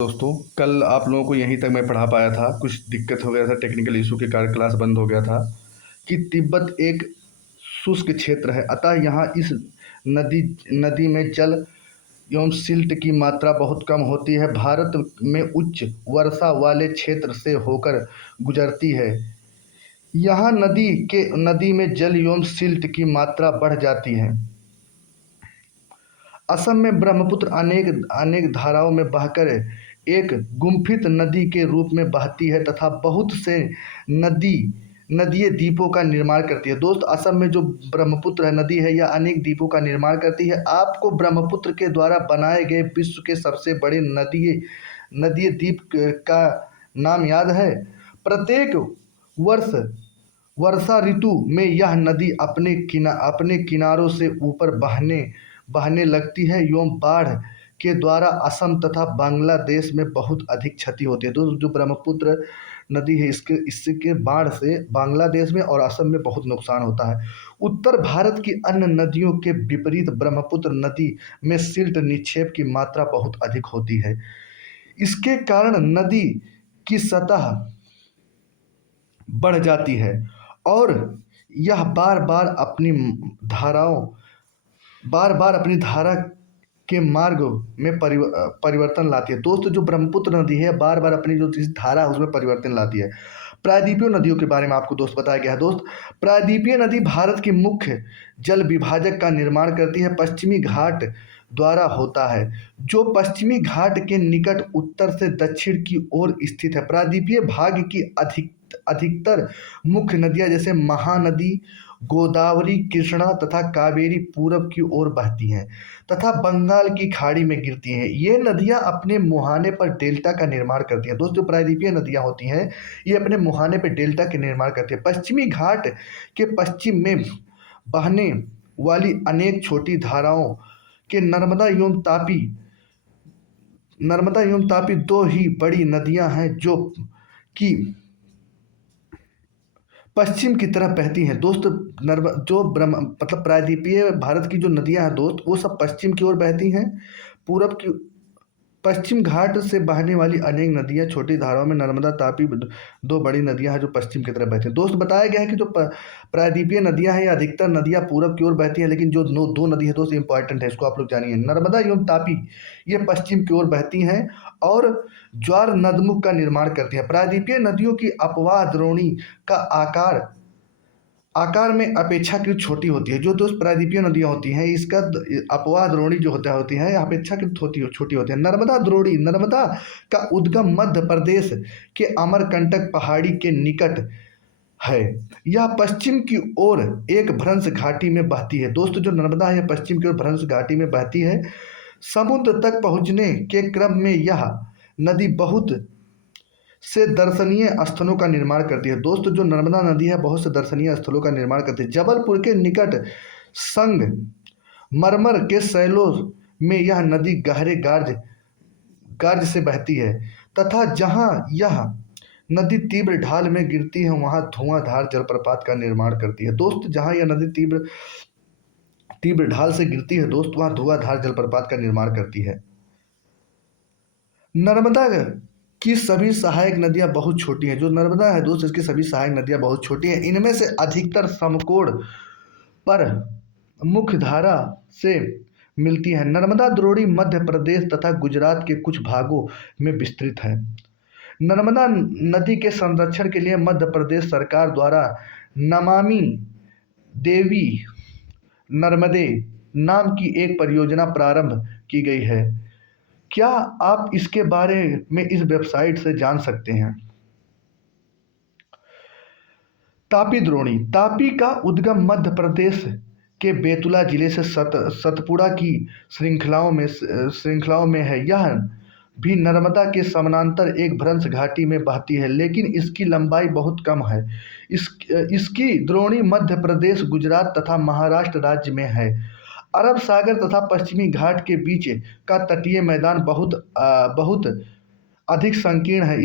दोस्तों, कल आप लोगों को यहीं तक मैं पढ़ा पाया था। कुछ दिक्कत हो गया था, टेक्निकल इशू के कारण क्लास बंद हो गया था कि तिब्बत एक शुष्क क्षेत्र है, अतः यहाँ इस नदी नदी में जल एवं सिल्ट की मात्रा बहुत कम होती है। भारत में उच्च वर्षा वाले क्षेत्र से होकर गुजरती है। यहाँ नदी में जल एवं सिल्ट की मात्रा बढ़ जाती है। असम में ब्रह्मपुत्र अनेक अनेक धाराओं में बहकर एक गुम्फित नदी के रूप में बहती है तथा बहुत से नदियाँ द्वीपों का निर्माण करती है। दोस्त, असम में जो ब्रह्मपुत्र नदी है यह अनेक द्वीपों का निर्माण करती है। आपको ब्रह्मपुत्र के द्वारा बनाए गए विश्व के सबसे बड़े नदी द्वीप का नाम याद है? प्रत्येक वर्ष वर्षा ऋतु में यह नदी अपने किनारों से ऊपर बहने लगती है एवं बाढ़ के द्वारा असम तथा बांग्लादेश में बहुत अधिक क्षति होती है। दोस्तों, जो ब्रह्मपुत्र नदी है इसके बाढ़ से बांग्लादेश में और असम में बहुत नुकसान होता है। उत्तर भारत की अन्य नदियों के विपरीत ब्रह्मपुत्र नदी में सिल्ट निक्षेप की मात्रा बहुत अधिक होती है। इसके कारण नदी की सतह बढ़ जाती है और यह धाराओं बार बार अपनी धारा के मार्ग में परिवर्तन लाती है। दोस्तों, जो ब्रह्मपुत्र नदी है बार बार अपनी जो धारा है उसमें परिवर्तन लाती है। प्रायद्वीपीय नदियों के बारे में आपको दोस्त बताया गया है। दोस्त, प्रायद्वीपीय नदी भारत की मुख्य जल विभाजक का निर्माण करती है। पश्चिमी घाट द्वारा होता है, जो पश्चिमी घाट के निकट उत्तर से दक्षिण की ओर स्थित है। प्रायद्वीपीय भाग की अधिकतर मुख्य नदियां जैसे महानदी, गोदावरी, कृष्णा तथा कावेरी पूरब की ओर बहती हैं तथा बंगाल की खाड़ी में गिरती हैं। ये नदियां अपने मुहाने पर डेल्टा का निर्माण करती हैं। दोस्तों, प्रायद्वीपीय नदियां होती हैं ये अपने मुहाने पर डेल्टा के निर्माण करती हैं। पश्चिमी घाट के पश्चिम में बहने वाली अनेक छोटी धाराओं के नर्मदा एवं तापी दो ही बड़ी नदियां हैं जो कि पश्चिम की तरफ बहती हैं। दोस्त, प्रायद्वीपीय भारत की जो नदियां हैं दोस्त, वो सब पश्चिम की ओर बहती हैं। पूरब की पश्चिम घाट से बहने वाली अनेक नदियां छोटी धाराओं में नर्मदा तापी दो बड़ी नदियां हैं जो पश्चिम की तरफ बहती हैं। दोस्त, बताया गया है कि जो प्रायद्वीपीय नदियां हैं या अधिकतर नदियां पूरब की ओर बहती हैं, लेकिन जो दो नदी है दोस्त इंपॉर्टेंट है, इसको आप लोग जानिए। नर्मदा एवं तापी ये पश्चिम की ओर बहती हैं और ज्वार नदमुख का निर्माण करती हैं। प्रायद्वीपीय नदियों की अपवाह द्रोणी का आकार में अपेक्षाकृत छोटी होती है। जो दोस्त प्रायद्वीपीय नदियां होती हैं इसका अपवाह द्रोणी जो होती है अपेक्षाकृत छोटी होती है। नर्मदा का उद्गम मध्य प्रदेश के अमरकंटक पहाड़ी के निकट है। यह पश्चिम की ओर एक भ्रंश घाटी में बहती है। दोस्तों, जो नर्मदा है पश्चिम की ओर भ्रंश घाटी में बहती है। समुद्र तक पहुंचने के क्रम में यह नदी बहुत से दर्शनीय स्थलों का निर्माण करती है। दोस्तों, जो नर्मदा नदी है बहुत से दर्शनीय स्थलों का निर्माण करती है। जबलपुर के निकट संगमरमर के शैलों में यह नदी गहरे गार्ज से बहती है तथा जहां यह नदी तीव्र ढाल में गिरती है वहां धुआंधार जलप्रपात का निर्माण करती है। दोस्त, जहां यह नदी तीव्र ढाल से गिरती है दोस्त वहां धुआंधार जलप्रपात का निर्माण करती है। नर्मदा की सभी सहायक नदियां बहुत छोटी हैं। जो नर्मदा है दोस्त इसकी सभी सहायक नदियां बहुत छोटी हैं। इनमें से अधिकतर समकोण पर मुख्य धारा से मिलती है। नर्मदा द्रोणी मध्य प्रदेश तथा गुजरात के कुछ भागों में विस्तृत है। नर्मदा नदी के संरक्षण के लिए मध्य प्रदेश सरकार द्वारा नमामि देवी नर्मदे नाम की एक परियोजना प्रारंभ की गई है। क्या आप इसके बारे में इस वेबसाइट से जान सकते हैं? तापी द्रोणी। तापी का उद्गम मध्य प्रदेश के बेतुला जिले से सतपुड़ा की श्रृंखलाओं में है। यह भी नर्मदा के समानांतर एक भ्रंश घाटी में बहती है, लेकिन इसकी लंबाई बहुत कम है। इसकी द्रोणी मध्य प्रदेश, गुजरात तथा महाराष्ट्र राज्य में है। अरब सागर तथा पश्चिमी घाट के बीच का तटीय मैदान बहुत अधिक संकीर्ण है,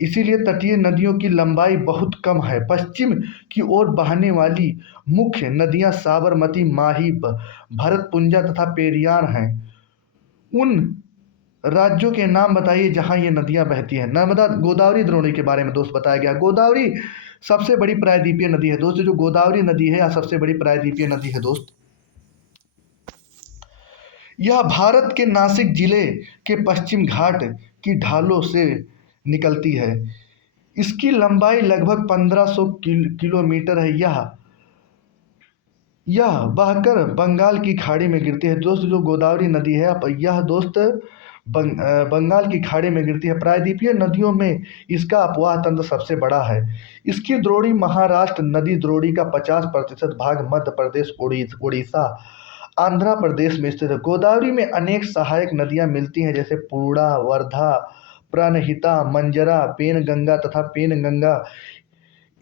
इसीलिए तटीय नदियों की लंबाई बहुत कम है। पश्चिम की ओर बहने वाली मुख्य नदियां साबरमती, माही, भरतपुंजा तथा पेरियार हैं। उन राज्यों के नाम बताइए जहां ये नदियां बहती हैं। नर्मदा, गोदावरी, द्रोणी के बारे में दोस्त बताया गया। गोदावरी सबसे बड़ी प्रायद्वीपीय नदी है दोस्त। जो गोदावरी नदी है यह सबसे बड़ी प्रायद्वीपीय नदी है दोस्त। यह भारत के नासिक जिले के पश्चिम घाट की ढालों से निकलती है। इसकी लंबाई लगभग 1500 किलोमीटर है। यह बहकर बंगाल की खाड़ी में गिरती है दोस्त। जो गोदावरी नदी है यह दोस्त बंगाल की खाड़ी में गिरती है। प्रायद्वीपीय नदियों में इसका अपवाह तंत्र सबसे बड़ा है। इसकी द्रोणी महाराष्ट्र नदी द्रोणी का 50% भाग मध्य प्रदेश, उड़ीसा, आंध्र प्रदेश में स्थित है। गोदावरी में अनेक सहायक नदियां मिलती हैं जैसे पूर्णा, वर्धा, प्राणहिता, मंजरा, पेनगंगा तथा पेनगंगा।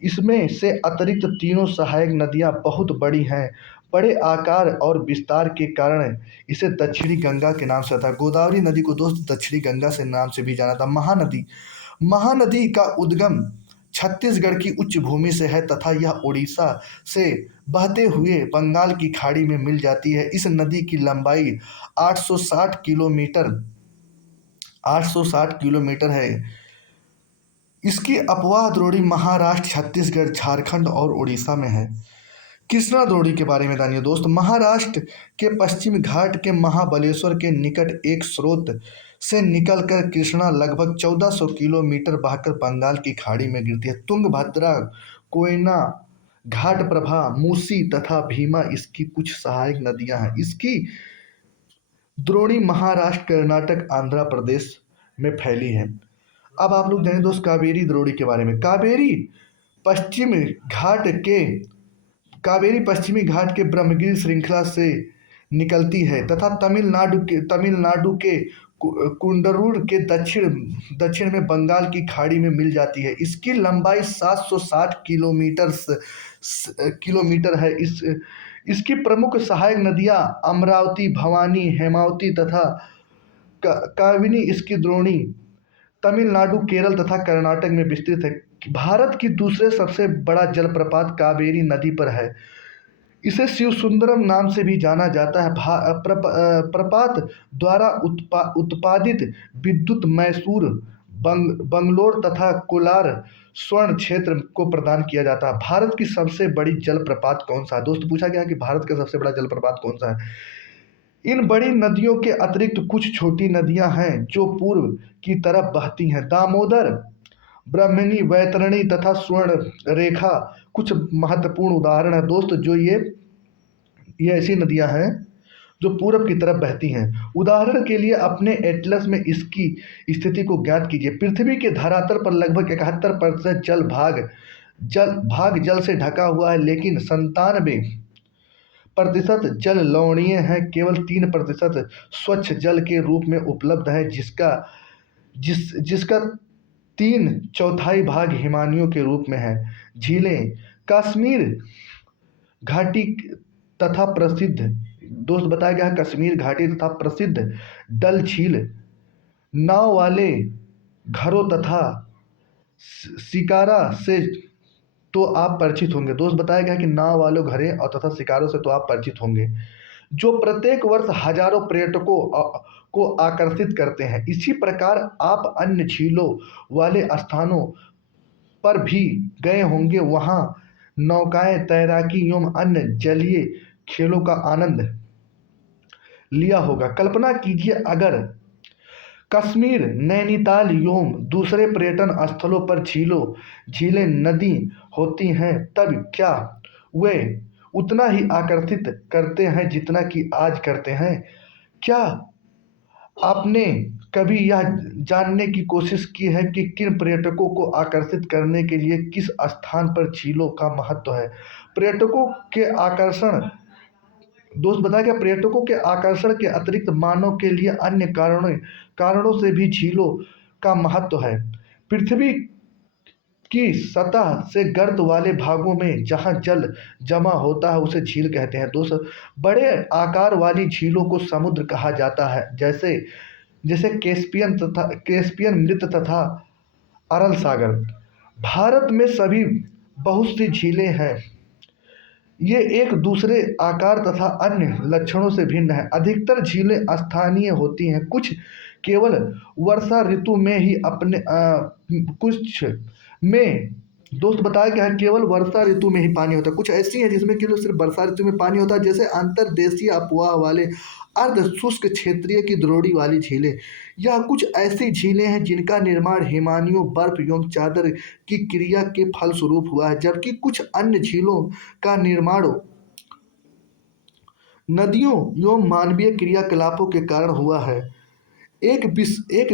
इसमें से अतिरिक्त तीनों सहायक नदियां बहुत बड़ी हैं। बड़े आकार और विस्तार के कारण इसे दक्षिणी गंगा के नाम से था। गोदावरी नदी को दोस्त दक्षिणी गंगा से नाम से भी जाना था। महानदी, महानदी का उद्गम छत्तीसगढ़ की उच्च भूमि से है तथा यह उड़ीसा से बहते हुए बंगाल की खाड़ी में मिल जाती है। इस नदी की लंबाई 860 किलोमीटर 860 किलोमीटर है। इसकी अपवाह द्रोणी महाराष्ट्र, छत्तीसगढ़, झारखंड और उड़ीसा में है। कृष्णा द्रोणी के बारे में जानिए दोस्त। महाराष्ट्र के पश्चिम घाट के महाबलेश्वर के निकट एक स्रोत से निकलकर कृष्णा लगभग 1400 किलोमीटर बहकर बंगाल की खाड़ी में गिरती है। तुंगभद्रा, कोयना, घाटप्रभा, मूसी तथा भीमा इसकी कुछ सहायक नदियां हैं। इसकी द्रोणी महाराष्ट्र, कर्नाटक, आंध्र प्रदेश में फैली है। अब आप लोग जानें दोस्त कावेरी द्रोणी के बारे में। पश्चिम घाट के कावेरी पश्चिमी घाट के ब्रह्मगिरि श्रृंखला से निकलती है तथा तमिलनाडु के कुंडरुर के दक्षिण में बंगाल की खाड़ी में मिल जाती है। इसकी लंबाई 760 किलोमीटर है। इसकी प्रमुख सहायक नदियां अमरावती, भवानी, हेमावती तथा काविनी। इसकी द्रोणी तमिलनाडु, केरल तथा कर्नाटक में विस्तृत है। भारत की दूसरे सबसे बड़ा जलप्रपात कावेरी नदी पर है। इसे शिवसुंदरम नाम से भी जाना जाता है। प्रपात द्वारा उत्पादित विद्युत मैसूर, बंगलोर तथा कोलार स्वर्ण क्षेत्र को प्रदान किया जाता है। भारत की सबसे बड़ी जलप्रपात कौन सा है दोस्त? पूछा गया कि भारत का सबसे बड़ा जलप्रपात कौन सा है। इन बड़ी नदियों के अतिरिक्त कुछ छोटी नदियां हैं जो पूर्व की तरफ बहती हैं। दामोदर, ब्रह्मणी, वैतरणी तथा स्वर्ण रेखा कुछ महत्वपूर्ण उदाहरण है दोस्त। जो ये ऐसी नदियां हैं जो पूरब की तरफ बहती हैं। उदाहरण के लिए अपने एटलस में इसकी स्थिति को ज्ञात कीजिए। पृथ्वी के धरातल पर लगभग 71% जल से ढका हुआ है, लेकिन 97% जल लवणीय है। केवल 3% स्वच्छ जल के रूप में उपलब्ध है, जिसका 3/4 भाग हिमानियों के रूप में है। झीलें, कश्मीर घाटी तथा प्रसिद्ध दोस्त बताया गया है कश्मीर घाटी तथा प्रसिद्ध डल झील, नाव वाले घरों तथा शिकारा से तो आप परिचित होंगे। दोस्त बताया गया कि नाव वालों घरें और तथा शिकारों से तो आप परिचित होंगे, जो प्रत्येक वर्ष हजारों पर्यटकों को आकर्षित करते हैं। इसी प्रकार आप अन्य झीलों वाले स्थानों पर भी गए होंगे, वहां नौकाएं, तैराकी एवं अन्य जलीय खेलों का आनंद लिया होगा। कल्पना कीजिए अगर कश्मीर, नैनीताल एवं दूसरे पर्यटन स्थलों पर झीलें नदी होती हैं, तब क्या वे उतना ही आकर्षित करते हैं जितना कि आज करते हैं? क्या आपने कभी यह जानने की कोशिश की है कि किन पर्यटकों को आकर्षित करने के लिए किस स्थान पर झीलों का महत्व है? पर्यटकों के आकर्षण दोस्त बताया गया पर्यटकों के आकर्षण के अतिरिक्त मानव के लिए अन्य कारणों से भी झीलों का महत्व है। पृथ्वी की सतह से गर्त वाले भागों में जहां जल जमा होता है उसे झील कहते हैं दोस्त। बड़े आकार वाली झीलों को समुद्र कहा जाता है, जैसे कैस्पियन मृत तथा अरल सागर। भारत में सभी बहुत सी झीलें हैं। ये एक दूसरे आकार तथा अन्य लक्षणों से भिन्न है। अधिकतर झीलें स्थानीय होती हैं। कुछ केवल वर्षा ऋतु में ही कुछ में दोस्त बताया क्या है, केवल वर्षा ऋतु में ही पानी होता है। कुछ ऐसी है जिसमें केवल सिर्फ वर्षा ऋतु में पानी होता है, जैसे अंतर्देशीय अपवाह वाले अर्ध शुष्क क्षेत्रीय की द्रोणी वाली झीलें। यह कुछ ऐसी झीलें हैं जिनका निर्माण हिमानियों, बर्फ एवं चादर की क्रिया के फलस्वरूप हुआ है, जबकि कुछ अन्य झीलों का निर्माण नदियों एवं मानवीय क्रियाकलापों के कारण हुआ है। एक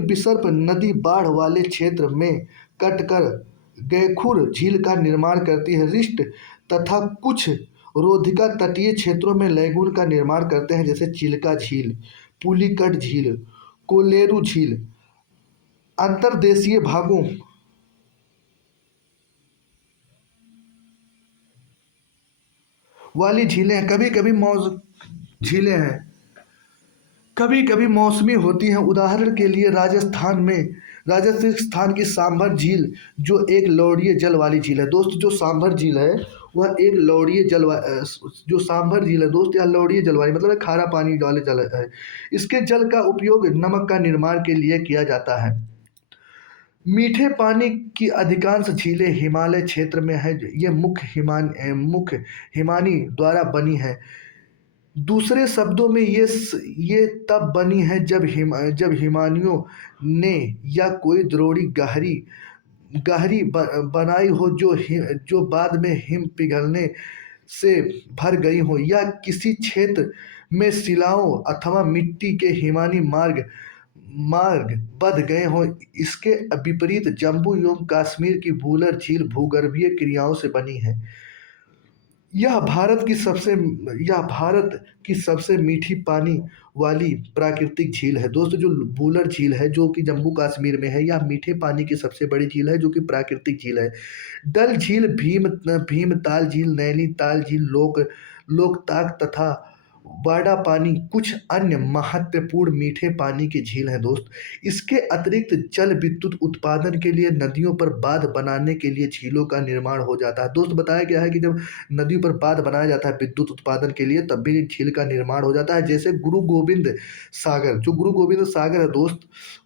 विसर्प नदी बाढ़ वाले क्षेत्र में कटकर गैखुर झील का निर्माण करती है। रिस्ट तथा कुछ रोधिका तटीय क्षेत्रों में लैगून का निर्माण करते हैं, जैसे चिल्का झील, पुलिकट झील, कोलेरू झील। अंतर्देशीय भागों वाली झीलें कभी कभी मौज झीलें हैं कभी कभी मौसमी होती हैं। उदाहरण के लिए राजस्थान की सांभर झील जो एक लवणीय जल वाली झील है। दोस्त जो सांभर झील है वह एक लवणीय जो सांभर झील है दोस्त, यह लवणीय जल वाली मतलब खारा पानी वाले जल है। इसके जल का उपयोग नमक का निर्माण के लिए किया जाता है। मीठे पानी की अधिकांश झीलें हिमालय क्षेत्र में है। ये मुख्य हिमानी द्वारा बनी है। दूसरे शब्दों में ये तब बनी है जब हिमानियों ने या कोई द्रोणी गहरी गहरी बनाई हो जो बाद में हिम पिघलने से भर गई हो, या किसी क्षेत्र में शिलाओं अथवा मिट्टी के हिमानी मार्ग मार्ग बध गए हों। इसके विपरीत जम्मू एवं कश्मीर की वुलर झील भूगर्भीय क्रियाओं से बनी है। यह भारत की सबसे मीठी पानी वाली प्राकृतिक झील है। दोस्तों जो वुलर झील है जो कि जम्मू कश्मीर में है, यह मीठे पानी की सबसे बड़ी झील है जो कि प्राकृतिक झील है। डल झील, भीमताल झील, नैनीताल झील, लोकताक तथा वाडा पानी कुछ अन्य महत्वपूर्ण मीठे पानी की झील हैं दोस्त। इसके अतिरिक्त जल विद्युत उत्पादन के लिए नदियों पर बांध बनाने के लिए झीलों का निर्माण हो जाता है। दोस्त बताया गया है कि जब नदियों पर बांध बनाया जाता है विद्युत उत्पादन के लिए, तब भी झील का निर्माण हो जाता है। जैसे गुरु गोविंद सागर, जो गुरु गोविंद सागर है दोस्त,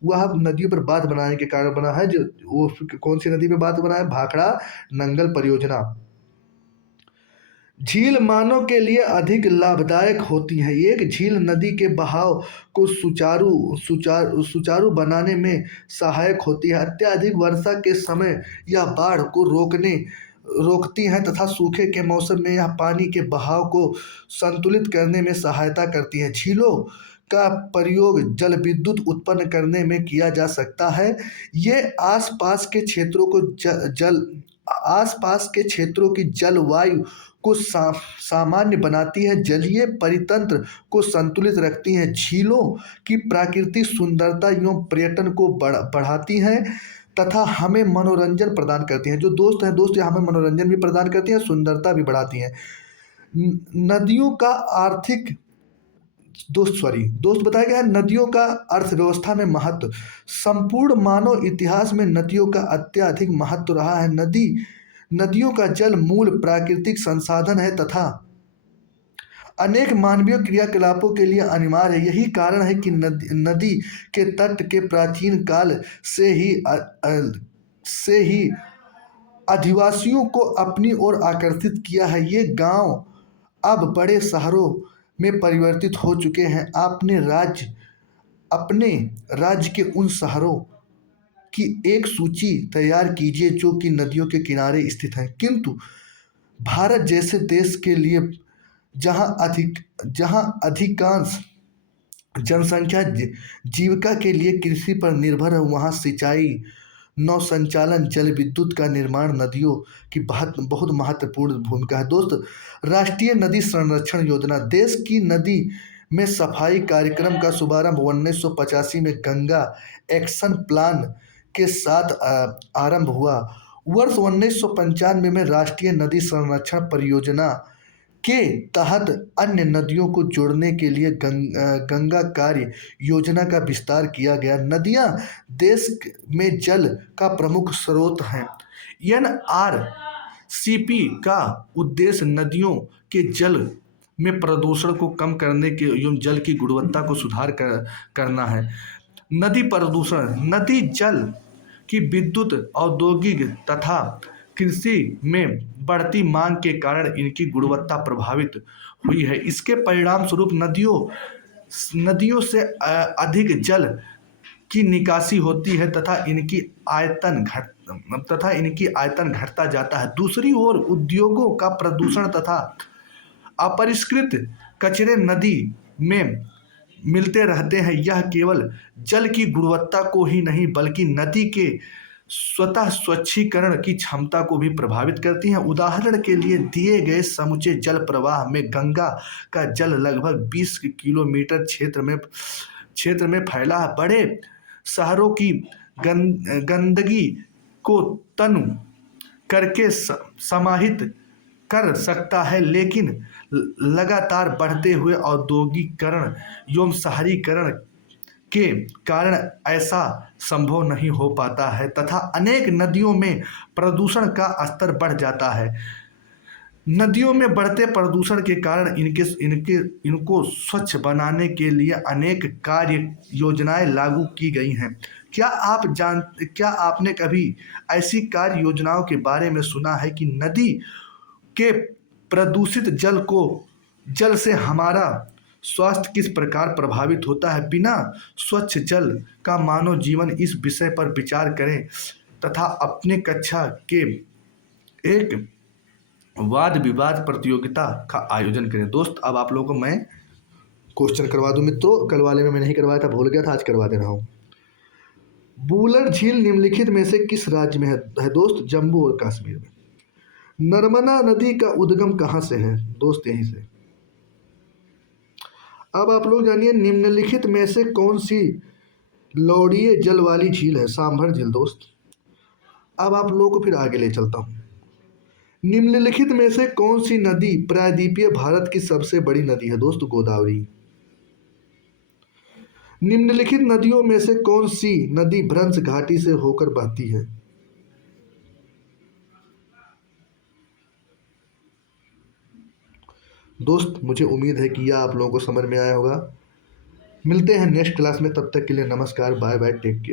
वह नदियों पर बांध बनाने के कारण बना है। जो वो कौन सी नदी पर बांध बना है? भाखड़ा नंगल परियोजना। झील मानव के लिए अधिक लाभदायक होती है। एक झील नदी के बहाव को सुचारू बनाने में सहायक होती है। अत्यधिक वर्षा के समय यह बाढ़ को रोकती हैं तथा सूखे के मौसम में यह पानी के बहाव को संतुलित करने में सहायता करती है। झीलों का प्रयोग जल विद्युत उत्पन्न करने में किया जा सकता है। ये आसपास के क्षेत्रों की जलवायु को सामान्य बनाती है, जलीय परितंत्र को संतुलित रखती हैं, झीलों की प्राकृतिक सुंदरता एवं पर्यटन को बढ़ाती हैं तथा हमें मनोरंजन प्रदान करती हैं। जो दोस्त हैं दोस्त, ये हमें मनोरंजन भी प्रदान करती हैं, सुंदरता भी बढ़ाती हैं। नदियों का आर्थिक दोस्त बताया गया है नदियों का अर्थव्यवस्था में महत्व। संपूर्ण मानव इतिहास में नदियों का अत्यधिक महत्व रहा है। नदियों का जल मूल प्राकृतिक संसाधन है तथा अनेक मानवीय क्रियाकलापों के लिए अनिवार्य है। यही कारण है कि नदी के तट के प्राचीन काल से ही अधिवासियों को अपनी ओर आकर्षित किया है। ये गांव अब बड़े शहरों में परिवर्तित हो चुके हैं। अपने राज्य के उन शहरों की एक सूची तैयार कीजिए जो कि नदियों के किनारे स्थित हैं। किंतु भारत जैसे देश के लिए जहां अधिकांश जनसंख्या जीविका के लिए कृषि पर निर्भर है, वहां सिंचाई, नौ संचालन, जल विद्युत का निर्माण नदियों की बहुत महत्वपूर्ण भूमिका है। दोस्त राष्ट्रीय नदी संरक्षण योजना, देश की नदी में सफाई कार्यक्रम का शुभारंभ 1985 में गंगा एक्शन प्लान के साथ आरंभ हुआ। वर्ष 1995 में राष्ट्रीय नदी संरक्षण परियोजना के तहत अन्य नदियों को जोड़ने के लिए गंगा कार्य योजना का विस्तार किया गया। नदियां देश में जल का प्रमुख स्रोत हैं। NRCP का उद्देश्य नदियों के जल में प्रदूषण को कम करने के एवं जल की गुणवत्ता को सुधार करना है। नदी प्रदूषण, नदी जल की विद्युत, औद्योगिक तथा कृषि में बढ़ती मांग के कारण इनकी गुणवत्ता प्रभावित हुई है। इसके परिणाम स्वरूप नदियों से अधिक जल की निकासी होती है तथा इनकी आयतन घटता जाता है। दूसरी ओर उद्योगों का प्रदूषण तथा अपरिष्कृत कचरे नदी में मिलते रहते हैं। यह केवल जल की गुणवत्ता को ही नहीं बल्कि नदी के स्वतः स्वच्छीकरण की क्षमता को भी प्रभावित करती हैं। उदाहरण के लिए दिए गए समूचे जल प्रवाह में गंगा का जल लगभग 20 किलोमीटर क्षेत्र में फैला है। बड़े शहरों की गंदगी को तनु करके समाहित कर सकता है, लेकिन लगातार बढ़ते हुए औद्योगिकरण एवं शहरीकरण के कारण ऐसा संभव नहीं हो पाता है तथा अनेक नदियों में प्रदूषण का स्तर बढ़ जाता है। नदियों में बढ़ते प्रदूषण के कारण इनको स्वच्छ बनाने के लिए अनेक कार्य योजनाएं लागू की गई हैं। क्या आपने कभी ऐसी कार्य योजनाओं के बारे में सुना है कि नदी के प्रदूषित जल से हमारा स्वास्थ्य किस प्रकार प्रभावित होता है? बिना स्वच्छ जल का मानव जीवन, इस विषय पर विचार करें तथा अपने कक्षा के एक वाद विवाद प्रतियोगिता का आयोजन करें। दोस्त, अब आप लोगों को मैं क्वेश्चन करवा दूं मित्रों। कल वाले में मैं नहीं करवाया था, भूल गया था, आज करवा दे रहा हूँ। बूलर झील निम्नलिखित में से किस राज्य में है दोस्त? जम्मू और कश्मीर में। नर्मदा नदी का उद्गम कहाँ से है? दोस्त यहीं से। अब आप लोग जानिए निम्नलिखित में से कौन सी लौड़ीय जल वाली झील है? सांभर झील दोस्त। अब आप लोगों को फिर आगे ले चलता हूँ। निम्नलिखित में से कौन सी नदी प्रायद्वीपीय भारत की सबसे बड़ी नदी है? दोस्त गोदावरी। निम्नलिखित नदियों में से कौन सी नदी भ्रंश घाटी से होकर बहती है? दोस्त, मुझे उम्मीद है कि यह आप लोगों को समझ में आया होगा। मिलते हैं नेक्स्ट क्लास में, तब तक के लिए नमस्कार, बाय बाय, टेक केयर।